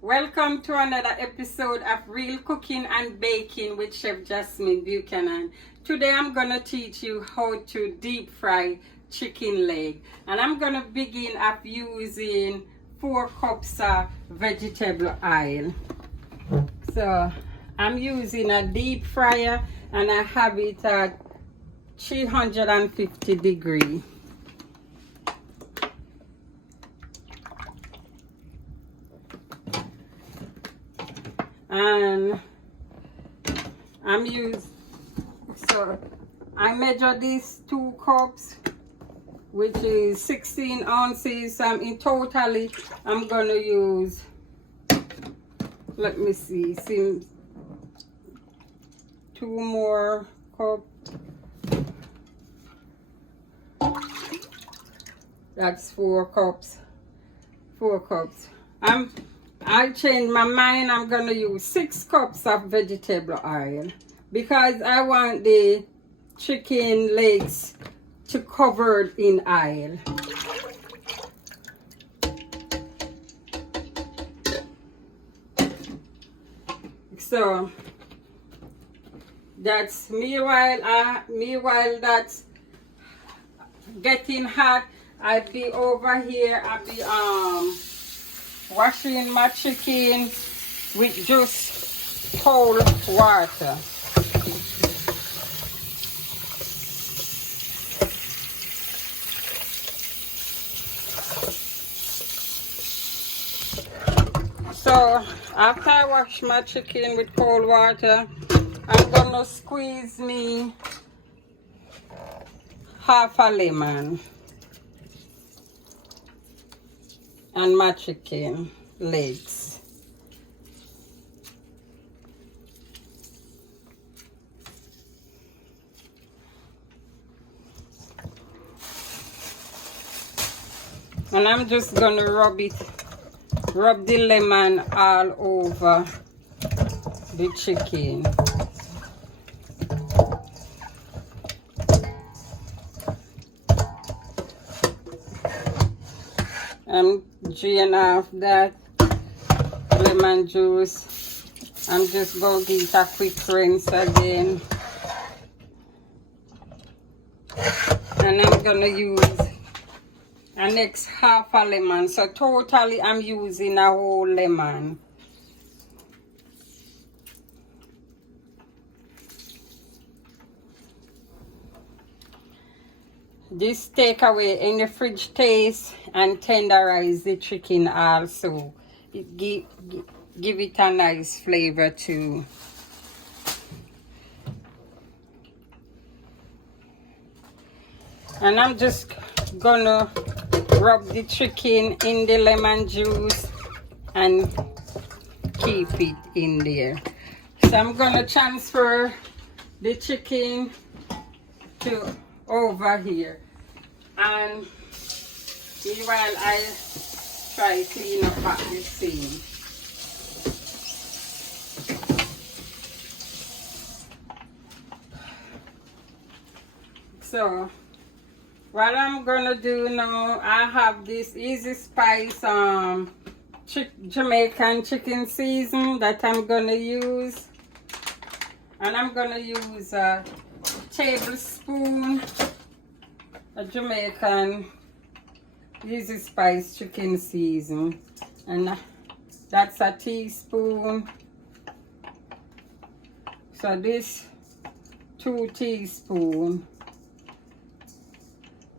Welcome to another episode of Real Cooking and Baking with Chef Jasmine Buchanan. Today I'm going to teach you how to deep fry chicken leg. And I'm going to begin up using 4 cups of vegetable oil. So I'm using a deep fryer and I have it at 350 degrees. And I measure these 2 cups, which is 16 ounces. In totally I'm gonna use, let me see, 2 more cups. That's 4 cups. 4 cups. I changed my mind. I'm gonna use 6 cups of vegetable oil because I want the chicken legs to cover in oil. So that's meanwhile that's getting hot. I'll be over here. I'll be washing my chicken with just cold water. So after I wash my chicken with cold water, I'm gonna squeeze me half a lemon and my chicken legs. And I'm just gonna rub the lemon all over the chicken. I'm drain off that lemon juice. I'm just going to give it a quick rinse again. And I'm going to use a next half a lemon. So totally I'm using a whole lemon. This take away any fridge taste and tenderize the chicken also. It give it a nice flavor too. And I'm just gonna rub the chicken in the lemon juice and keep it in there. So I'm gonna transfer the chicken to over here, and meanwhile I try to clean up at the sink. So what I'm gonna do now, I have this Easy Spice Jamaican chicken season that I'm gonna use, and I'm gonna use a tablespoon of Jamaican Easy Spice chicken season, and that's a teaspoon. So this 2 teaspoons,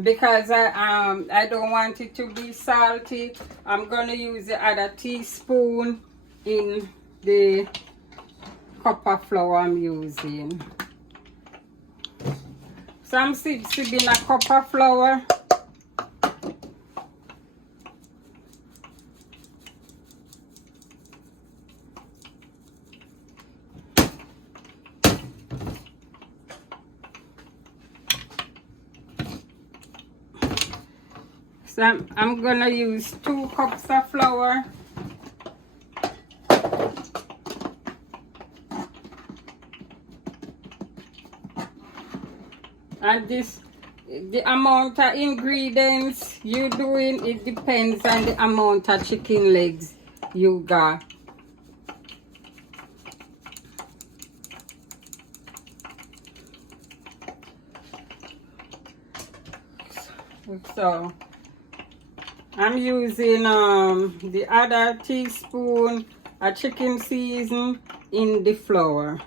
because I don't want it to be salty. I'm gonna use the other teaspoon in the cup of flour I'm using. So I'm sipping a cup of flour. So I'm gonna use 2 cups of flour. And the amount of ingredients you're doing, it depends on the amount of chicken legs you got. So I'm using the other teaspoon of chicken season in the flour.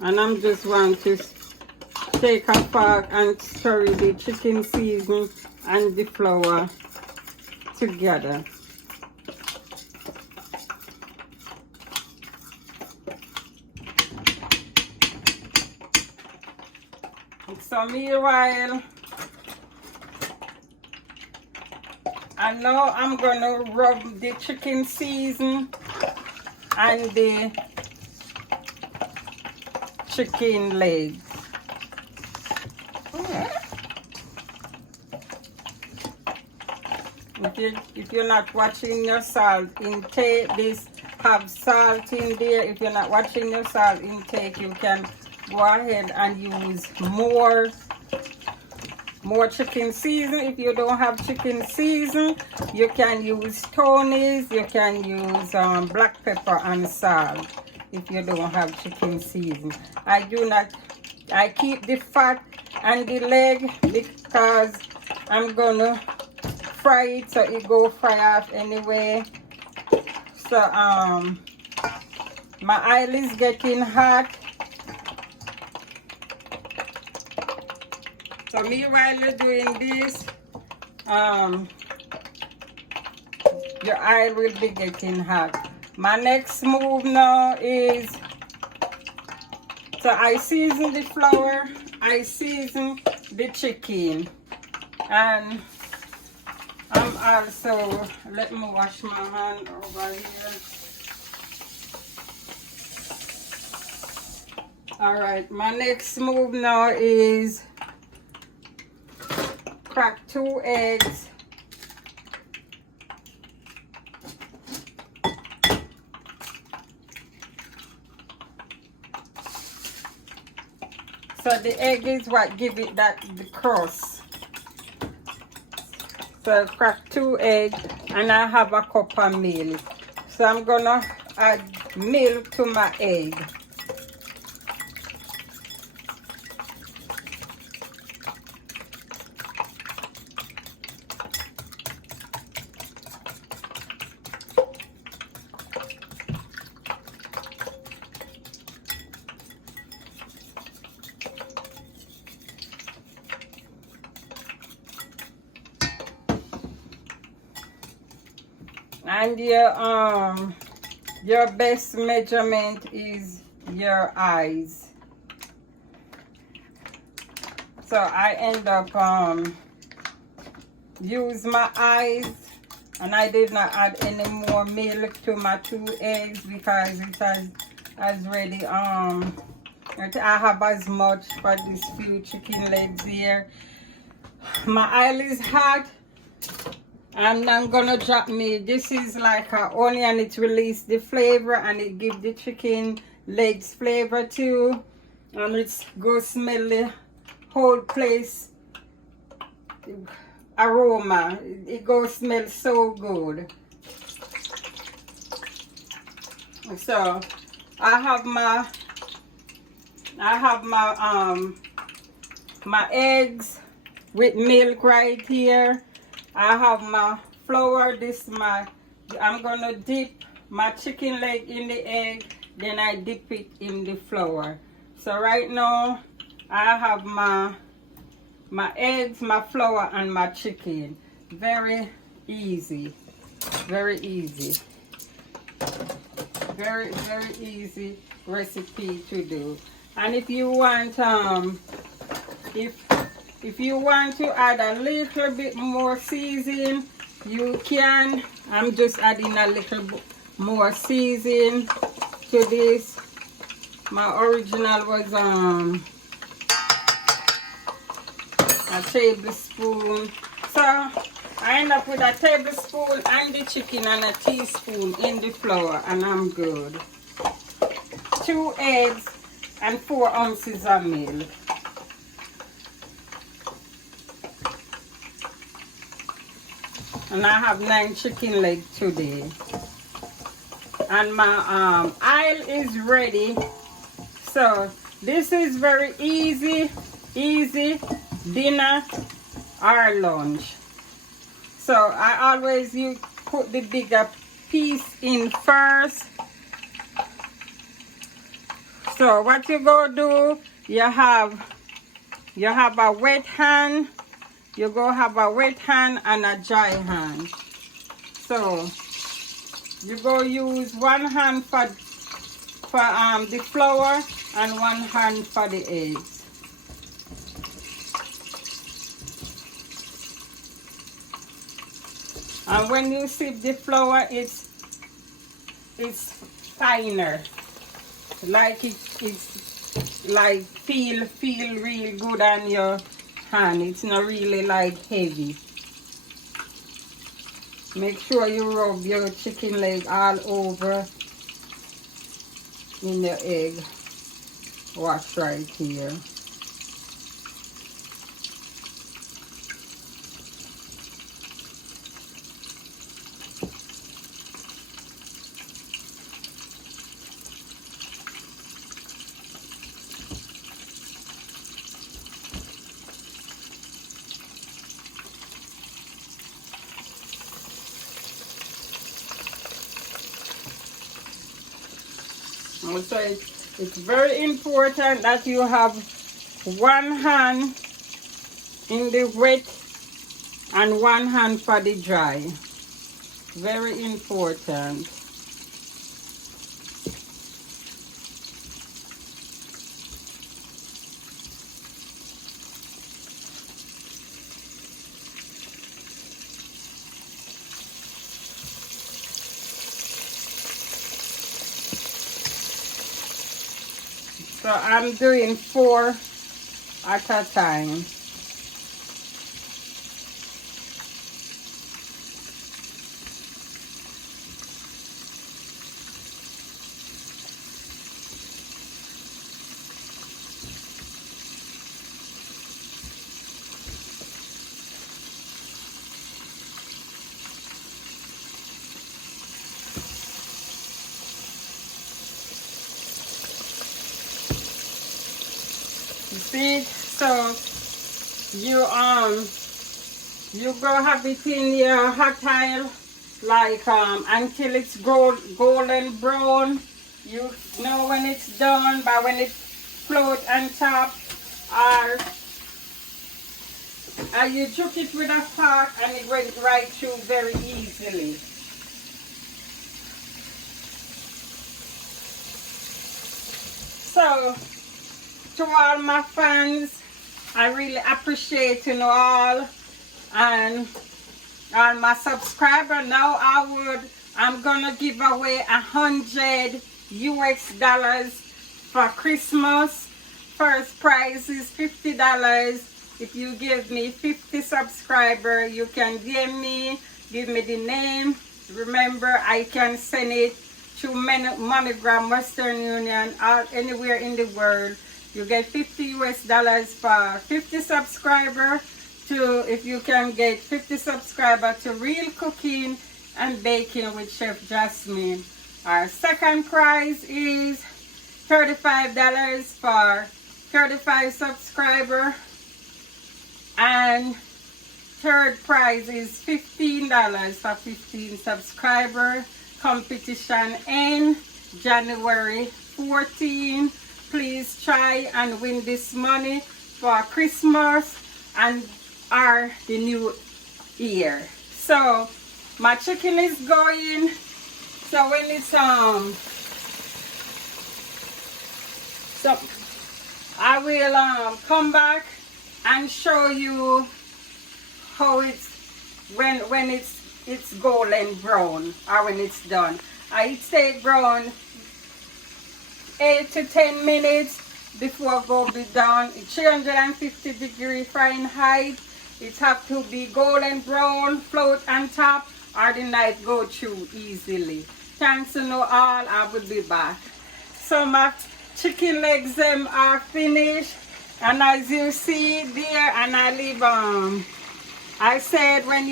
And I'm just want to take a fork and stir the chicken season and the flour together. So meanwhile, I know I'm gonna rub the chicken season and the chicken legs. If you're not watching your salt intake, this have salt in there. If you're not watching your salt intake, you can go ahead and use more chicken season. If you don't have chicken season, you can use Tony's, you can use black pepper and salt. If you don't have chicken season, I keep the fat and the leg because I'm gonna fry it, so it go fry off anyway. So my oil is getting hot. So meanwhile you're doing this, your oil will be getting hot. My next move now is, so I season the flour, I season the chicken, and I'm also, let me wash my hand over here. Alright, my next move now is crack 2 eggs. So the egg is what give it the crust. So crack 2 eggs, and I have a cup of milk. So I'm gonna add milk to my egg. And your best measurement is your eyes. So I end up use my eyes, and I did not add any more milk to my 2 eggs because it has already I have as much for these few chicken legs here. My oil is hot. And I'm gonna drop this is like a onion. It release the flavor and it give the chicken legs flavor too, and it's go smell the whole place aroma. It go smell so good. So I have my eggs with milk right here. I have my flour. I'm gonna dip my chicken leg in the egg, then I dip it in the flour. So right now I have my eggs, my flour, and my chicken. Very easy, very easy, very easy recipe to do. And if you want if you want to add a little bit more seasoning, you can. I'm just adding a little bit more seasoning to this. My original was a tablespoon. So I end up with a tablespoon and the chicken and a teaspoon in the flour, and I'm good. 2 eggs and 4 ounces of milk. And I have 9 chicken legs today. And my oil is ready. So this is very easy dinner or lunch. So I always put the bigger piece in first. So what you go do, you have a wet hand. You go have a wet hand and a dry hand. So you go use one hand for the flour and one hand for the eggs. And when you sieve the flour, it's finer. Like it's like feel really good on your hand. It's not really like heavy. Make sure you rub your chicken leg all over in the egg wash right here. Also, it's very important that you have one hand in the wet and one hand for the dry. Very important. So I'm doing 4 at a time. See, so you go have it in your hot oil like until it's golden brown. You know when it's done, but when it float on top, or you took it with a fork and it went right through very easily. So to all my fans, I really appreciate all, and all my subscribers. Now I'm gonna give away $100 US for Christmas. First prize is $50. If you give me 50 subscribers, you can give me the name. Remember, I can send it to MoneyGram, Western Union, or anywhere in the world. You get $50 US for 50 subscribers. If you can get 50 subscribers to Real Cooking and Baking with Chef Jasmine. Our second prize is $35 for 35 subscribers. And third prize is $15 for 15 subscribers. Competition in January 14. Please try and win this money for Christmas and the new year. So my chicken is going. So when it's so I will come back and show you how it's when it's golden brown, or when it's done. I stay brown 8 to 10 minutes before go be done. 350 degrees Fahrenheit. It have to be golden brown, float on top, or the knife go through easily. Thanks to know all, I will be back. So my chicken legs them are finished, and as you see there, and I leave I said when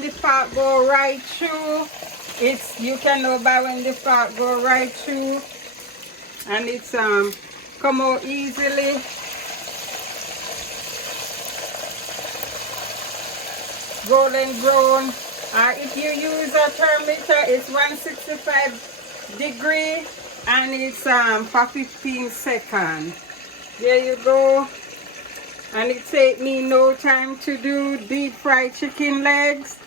the fat go right through, it's you can know by when the fat go right through, and it's come out easily. Golden brown, or if you use a thermometer, it's 165 degree, and it's for 15 seconds. There you go. And it take me no time to do deep fried chicken legs.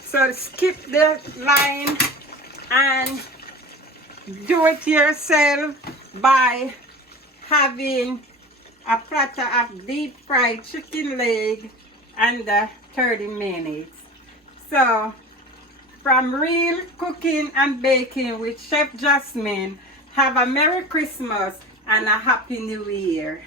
So skip the line and do it yourself by having a platter of deep fried chicken leg under 30 minutes. So from Real Cooking and Baking with Chef Jasmine, have a Merry Christmas and a Happy New Year.